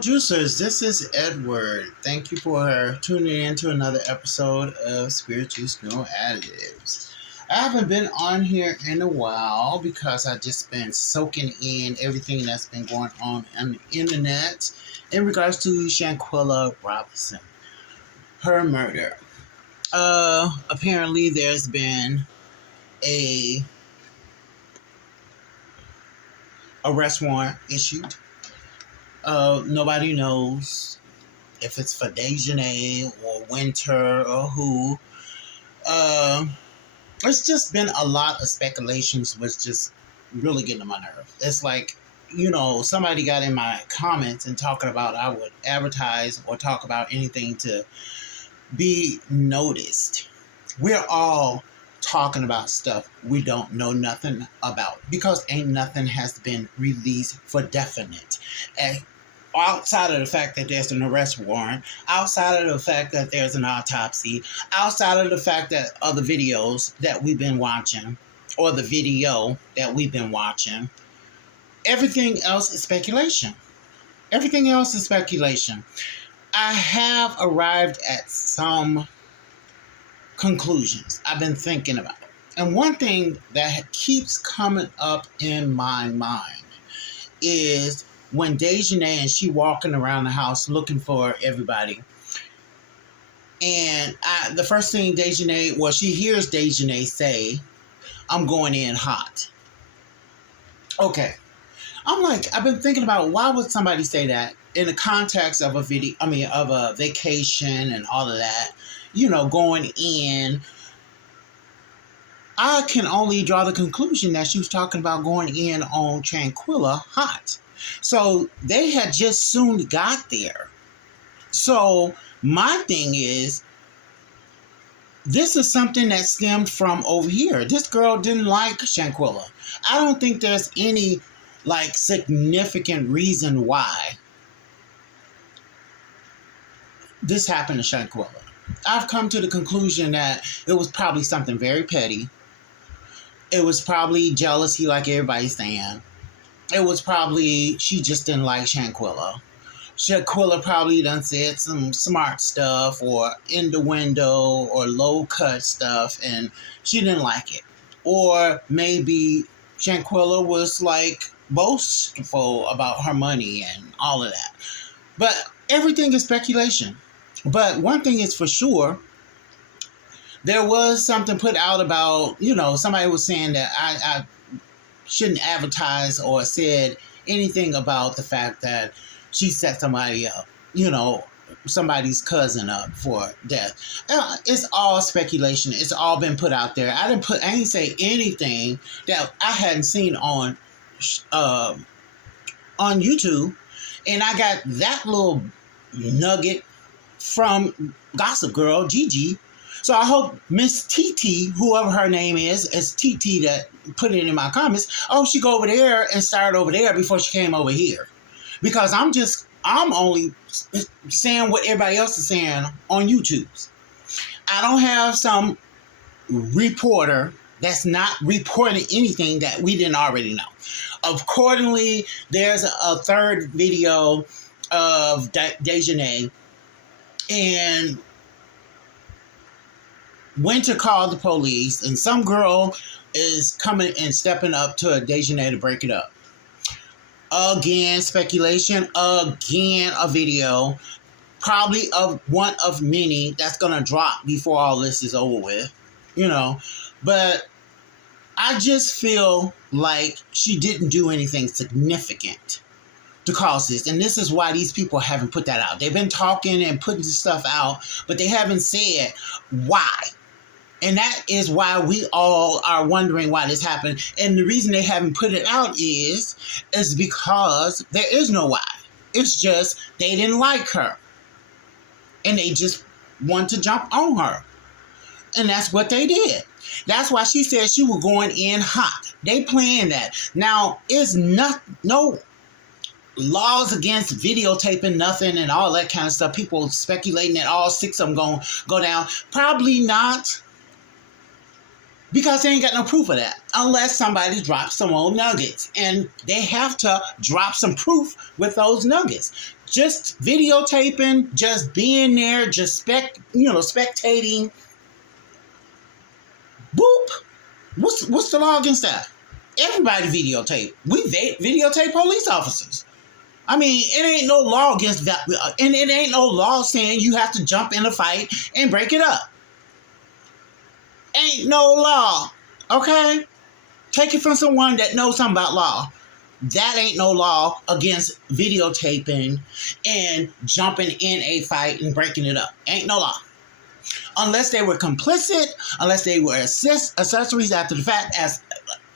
Juicers, this is Edward. Thank you for tuning in to another episode of Spirit Juice No Additives. I haven't been on here in a while because I've just been soaking in everything that's been going on the internet in regards to Shanquella Robinson, her murder. Apparently there's been a arrest warrant issued. Nobody knows if it's for Dejanay or Winter or who. It's just been a lot of speculations, which just really getting on my nerve. It's like, somebody got in my comments and talking about I would advertise or talk about anything to be noticed. We're all talking about stuff we don't know nothing about because ain't nothing has been released for definite. And outside of the fact that there's an arrest warrant, outside of the fact that there's an autopsy, outside of the fact that other videos that we've been watching, or the video that we've been watching, everything else is speculation. Everything else is speculation. I have arrived at some conclusions I've been thinking about. And one thing that keeps coming up in my mind is when Dejanay and she walking around the house looking for everybody. And the first thing she hears Dejanay say, "I'm going in hot." Okay. I've been thinking about why would somebody say that in the context of of a vacation and all of that, going in. I can only draw the conclusion that she was talking about going in on Shanquella hot. So they had just soon got there. So my thing is, this is something that stemmed from over here. This girl didn't like Shanquella. I don't think there's any significant reason why this happened to Shanquella. I've come to the conclusion that it was probably something very petty. It was probably jealousy like everybody's saying. It was probably she just didn't like Shanquella. Shanquella probably done said some smart stuff or innuendo or low cut stuff and she didn't like it. Or maybe Shanquella was boastful about her money and all of that. But everything is speculation. But one thing is for sure, there was something put out about, somebody was saying that I shouldn't advertise or said anything about the fact that she set somebody up, somebody's cousin up for death. It's all speculation. It's all been put out there. I ain't say anything that I hadn't seen on YouTube, and I got that little nugget from Gossip Girl Gigi. So I hope Miss TT, whoever her name is TT that put it in my comments, she go over there and start over there before she came over here. Because I'm only saying what everybody else is saying on YouTube. I don't have some reporter that's not reporting anything that we didn't already know. Accordingly, there's a third video of Dejanay, and Winter called the police, and some girl is coming and stepping up to Dejanay to break it up. Again, speculation. Again, a video. Probably of one of many that's going to drop before all this is over with. But I just feel like she didn't do anything significant to cause this. And this is why these people haven't put that out. They've been talking and putting stuff out, but they haven't said why. And that is why we all are wondering why this happened. And the reason they haven't put it out is because there is no why. It's just they didn't like her. And they just want to jump on her. And that's what they did. That's why she said she was going in hot. They planned that. Now, it's no laws against videotaping nothing and all that kind of stuff. People speculating that all 6 of them going to go down. Probably not. because they ain't got no proof of that unless somebody drops some old nuggets, and they have to drop some proof with those nuggets. Just videotaping, just being there, just spectating. Boop. What's the law against that? Everybody videotape. We videotape police officers. I mean, it ain't no law against that, and it ain't no law saying you have to jump in a fight and break it up. Ain't no law, okay? Take it from someone that knows something about law. That ain't no law against videotaping and jumping in a fight and breaking it up. Ain't no law. Unless they were complicit, unless they were accessories after the fact,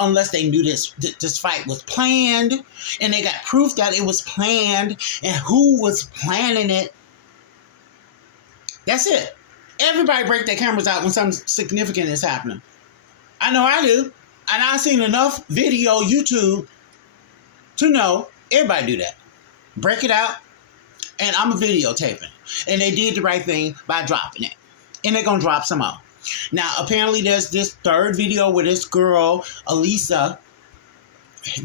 unless they knew this fight was planned and they got proof that it was planned and who was planning it. That's it. Everybody break their cameras out when something significant is happening. I know I do. And I've seen enough video, YouTube, to know everybody do that. Break it out, and I'm videotaping. And they did the right thing by dropping it. And they're going to drop some more. Now, apparently there's this third video where this girl, Elisa,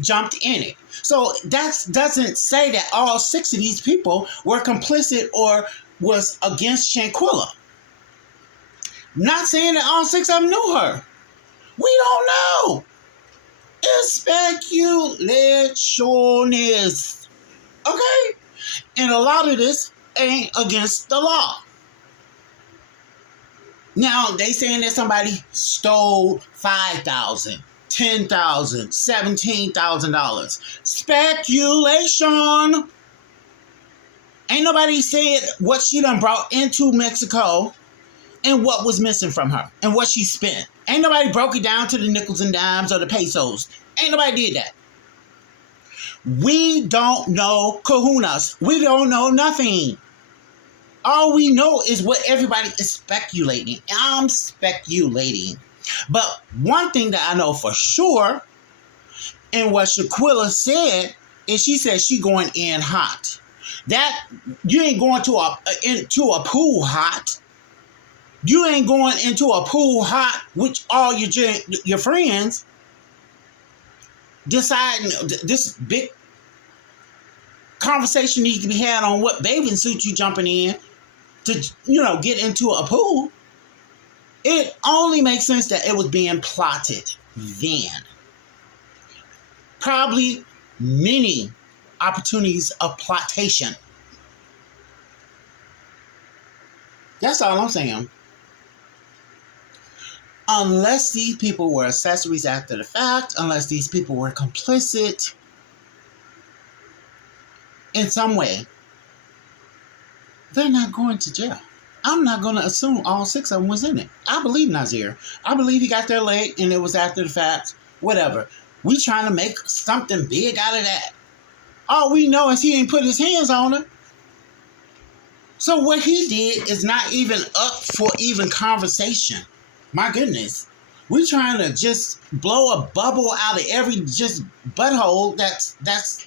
jumped in it. So that doesn't say that all 6 of these people were complicit or was against Shanquella. Not saying that all 6 of them knew her. We don't know. It's speculation. Okay? And a lot of this ain't against the law. Now, they saying that somebody stole $5,000, $10,000, $17,000. Speculation. Ain't nobody said what she done brought into Mexico and what was missing from her and what she spent. Ain't nobody broke it down to the nickels and dimes or the pesos. Ain't nobody did that. We don't know kahunas. We don't know nothing. All we know is what everybody is speculating. I'm speculating. But one thing that I know for sure, and what Shanquella said, is she said she going in hot. That you ain't going into a pool hot. You ain't going into a pool hot with all your friends deciding this big conversation needs to be had on what bathing suit you jumping in to, get into a pool. It only makes sense that it was being plotted then. Probably many opportunities of plotation. That's all I'm saying. Unless these people were accessories after the fact, unless these people were complicit in some way, they're not going to jail. I'm not going to assume all 6 of them was in it. I believe Nazir. I believe he got there late and it was after the fact. Whatever. We trying to make something big out of that. All we know is he ain't put his hands on her. So what he did is not even up for even conversation. My goodness. We're trying to just blow a bubble out of every just butthole that's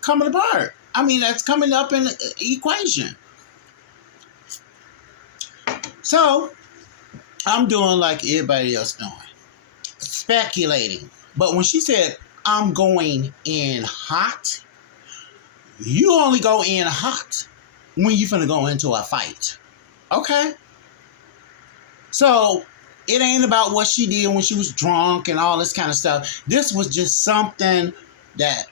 coming apart. I mean, that's coming up in the equation. So, I'm doing like everybody else doing. Speculating. But when she said, I'm going in hot, you only go in hot when you finna go into a fight. Okay? So, it ain't about what she did when she was drunk and all this kind of stuff. This was just something that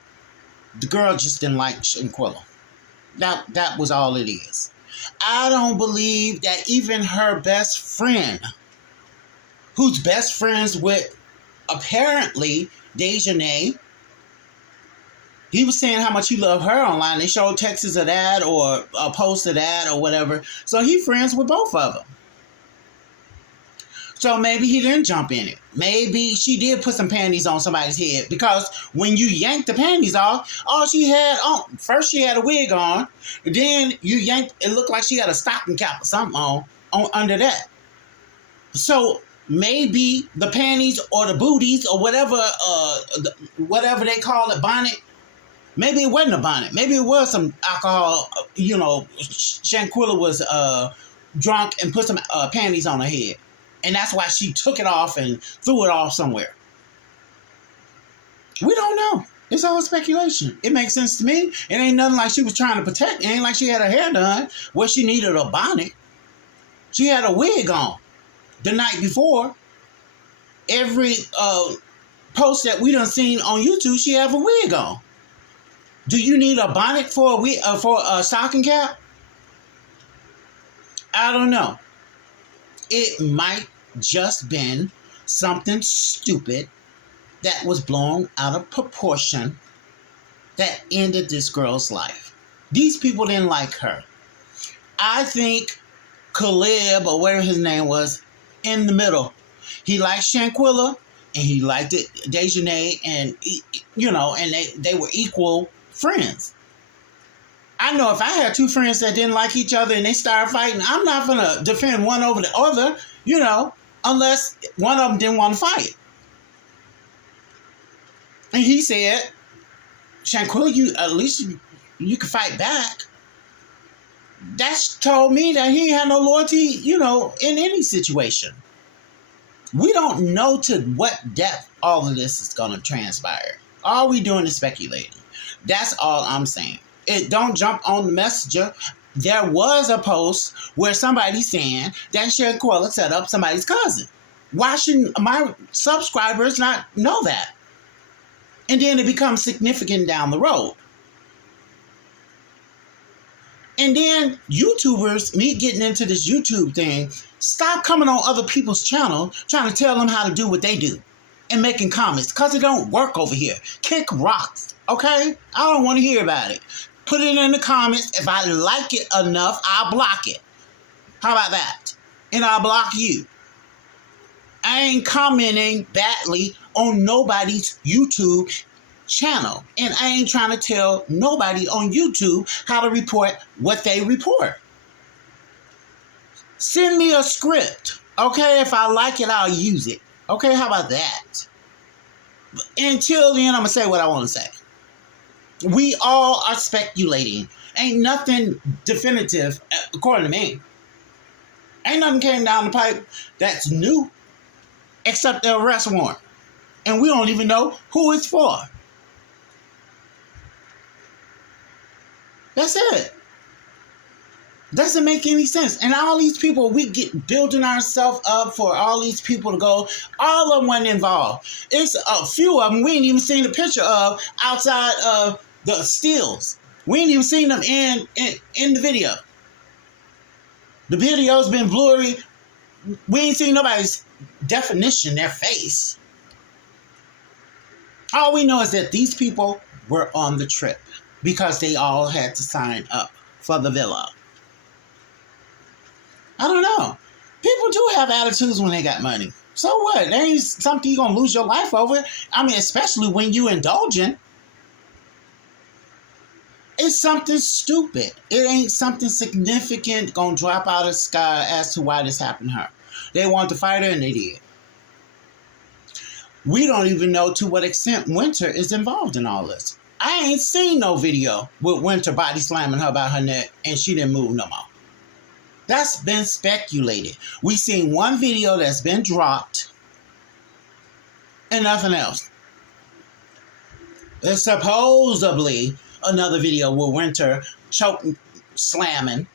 the girl just didn't like Shanquella. That was all it is. I don't believe that even her best friend, who's best friends with apparently Dejanay, he was saying how much he loved her online. They showed texts of that or a post of that or whatever. So he friends with both of them. So maybe he didn't jump in it. Maybe she did put some panties on somebody's head, because when you yank the panties off, all she had on, first she had a wig on, then you yanked, it looked like she had a stocking cap or something on under that. So maybe the panties or the booties or whatever, whatever they call it, bonnet, maybe it wasn't a bonnet. Maybe it was some alcohol, Shanquella was drunk and put some panties on her head. And that's why she took it off and threw it off somewhere. We don't know. It's all speculation. It makes sense to me. It ain't nothing like she was trying to protect. It ain't like she had her hair done where she needed a bonnet. She had a wig on the night before. Every post that we done seen on YouTube, she have a wig on. Do you need a bonnet for a wig, for a stocking cap? I don't know. It might just been something stupid that was blown out of proportion that ended this girl's life. These people didn't like her. I think Caleb, or whatever his name was, in the middle. He liked Shanquella, and he liked it, Dejanay, and and they were equal friends. I know if I had two friends that didn't like each other and they started fighting, I'm not gonna defend one over the other, unless one of them didn't want to fight. And he said, Shanquella, at least you can fight back. That's told me that he had no loyalty, in any situation. We don't know to what depth all of this is going to transpire. All we doing is speculating. That's all I'm saying. Don't jump on the messenger. There was a post where somebody's saying that Shanquella set up somebody's cousin. Why shouldn't my subscribers not know that? And then it becomes significant down the road. And then YouTubers, me getting into this YouTube thing, stop coming on other people's channel trying to tell them how to do what they do and making comments, because it don't work over here. Kick rocks, okay? I don't want to hear about it. Put it in the comments. If I like it enough, I'll block it. How about that? And I'll block you. I ain't commenting badly on nobody's YouTube channel. And I ain't trying to tell nobody on YouTube how to report what they report. Send me a script. Okay, if I like it, I'll use it. Okay, how about that? Until then, I'm going to say what I want to say. We all are speculating. Ain't nothing definitive, according to me. Ain't nothing came down the pipe that's new, except the arrest warrant. And we don't even know who it's for. That's it. Doesn't make any sense. And all these people, we get building ourselves up for all these people to go. All of them weren't involved. It's a few of them we ain't even seen the picture of outside of the stills. We ain't even seen them in the video. The video's been blurry. We ain't seen nobody's definition, their face. All we know is that these people were on the trip because they all had to sign up for the villa. I don't know. People do have attitudes when they got money. So what? There ain't something you're going to lose your life over. I mean, especially when you indulging. It's something stupid. It ain't something significant going to drop out of the sky as to why this happened to her. They wanted to fight her and they did. We don't even know to what extent Winter is involved in all this. I ain't seen no video with Winter body slamming her about her neck and she didn't move no more. That's been speculated. We seen one video that's been dropped and nothing else. There's supposedly another video with Winter choking, slamming.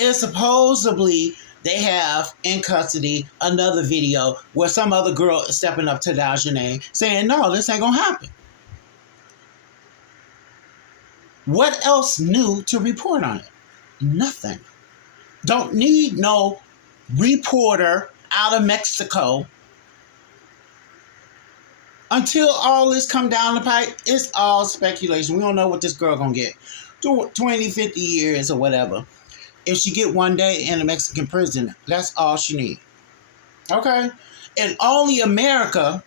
And supposedly they have in custody another video where some other girl is stepping up to Dejanay saying, no, this ain't gonna happen. What else new to report on it? Nothing. Don't need no reporter out of Mexico. Until all this come down the pipe, it's all speculation. We don't know what this girl gonna get. 20, 50 years or whatever. If she get one day in a Mexican prison, that's all she need. Okay? And only America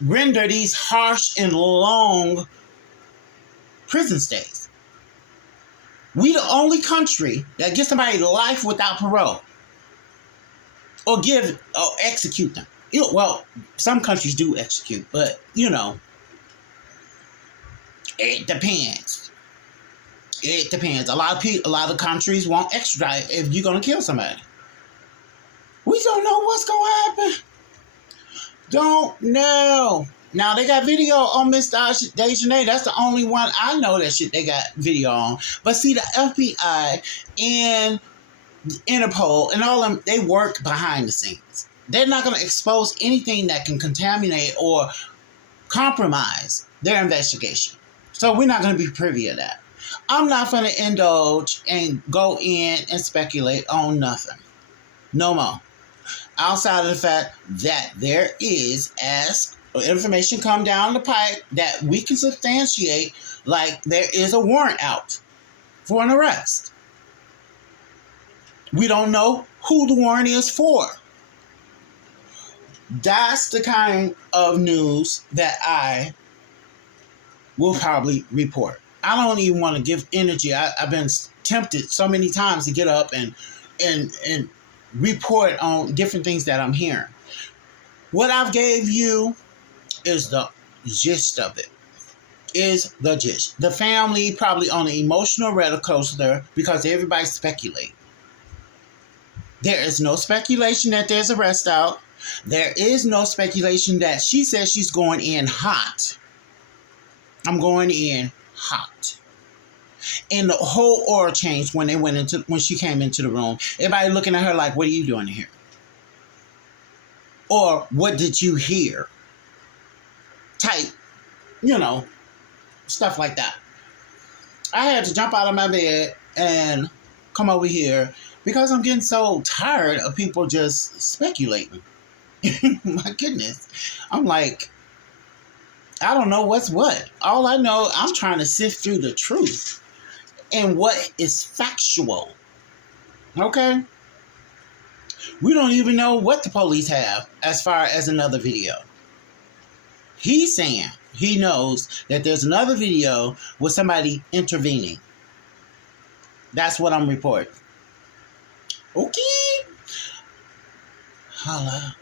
render these harsh and long prison stays. We the only country that gives somebody life without parole. Or execute them. Well, some countries do execute, but, it depends. It depends. A lot of countries won't extradite if you're going to kill somebody. We don't know what's going to happen. Don't know. Now, they got video on Miss Dejanay. That's the only one I know that shit they got video on. But see, the FBI and Interpol and all of them, they work behind the scenes. They're not going to expose anything that can contaminate or compromise their investigation. So we're not going to be privy to that. I'm not going to indulge and go in and speculate on nothing. No more. Outside of the fact that there is, as information come down the pipe, that we can substantiate, like there is a warrant out for an arrest. We don't know who the warrant is for. That's the kind of news that I will probably report. I don't even want to give energy. I've been tempted so many times to get up and report on different things that I'm hearing. What I've gave you is the gist of it. Is the gist. The family probably on an emotional roller coaster because everybody's speculating. There is no speculation that there's a arrest out. There is no speculation that she says she's going in hot. I'm going in hot. And the whole aura changed when she came into the room. Everybody looking at her like, what are you doing here? Or what did you hear? Type, stuff like that. I had to jump out of my bed and come over here because I'm getting so tired of people just speculating. My goodness. I'm like, I don't know what's what. All I know, I'm trying to sift through the truth and what is factual. Okay? We don't even know what the police have as far as another video. He's saying he knows that there's another video with somebody intervening. That's what I'm reporting. Okay? Holla.